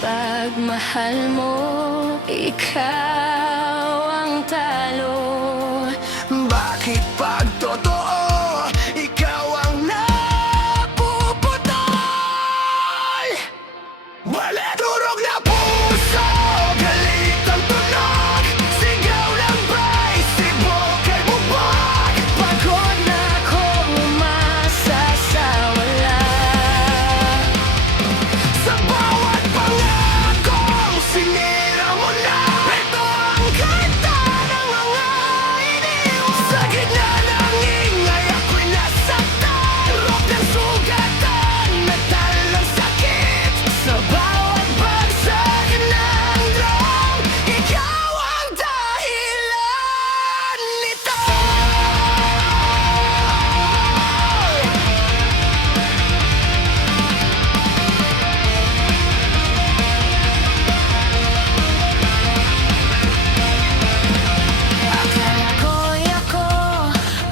pagmahal mo, ikaw ang talo. Bakit pag totoo, ikaw ang napuputol? Wala durog na puso, galit ang tunog, sigaw ng bicycle kay bubag. Pagod na akong umasa sa wala. Sa bawat pangakong sinira mo na, ito ang kanta ng mga iniwan. Sa gitna ng ingay ako'y nasaktan, rock ng sugatan, metal ng sakit. Sa bawat bagsak ng drum, ikaw ang dahilan nito. Akala ko'y ako,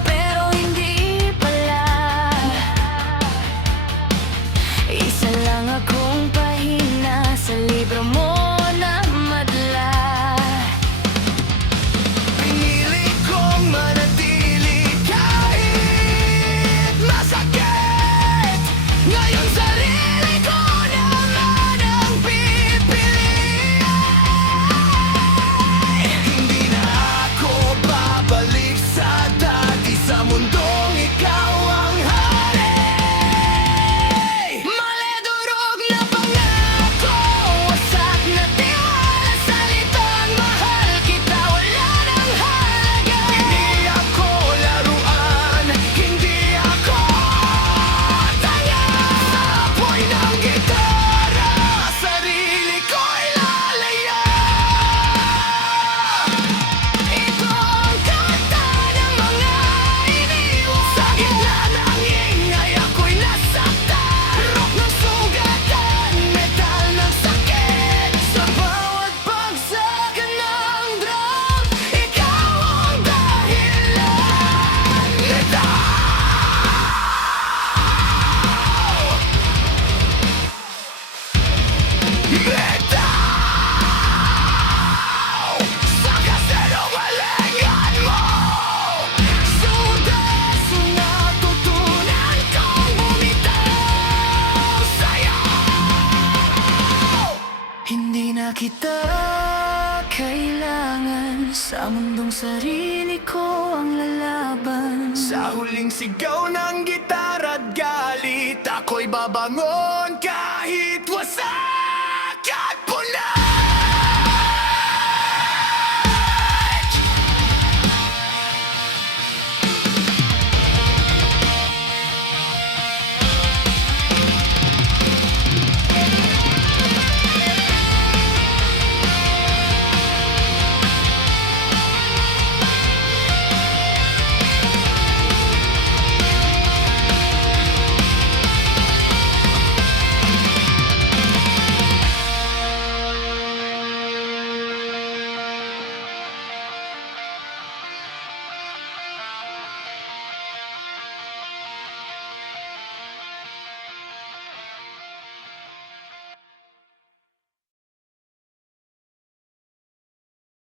pero hindi pala. Isa lang akong pahina sa libro mo na madla. Pinili kong manatili kahit masakit. Ngayon sarili ko naman ang pipiliin. Hindi na ako babalik sa dati, sa mundong ikaw ang hari. Mali durog na pangako, wasak na tiwala sa litong mahal kita, wala nang halaga. Hindi ako laruan, hindi ako tanga. Sa apoy ng gitara, sarili ko'y lalaya. Ito ang kanta ng mga iniwan. Sa gitna ng ingay ako'y nasaktan, rock ng sugatan, metal ng sakit. Sa bawat bagsak ng drum, ikaw ang dahilan Nito. Sa kasinungalingan mo, sudas na tutunan kong bumitaw sa'yo. Hindi na kita kailangan, sa mundong sarili ko ang lalaban. Sa huling sigaw ng gitara at galit, ako'y babangon kahit wasak.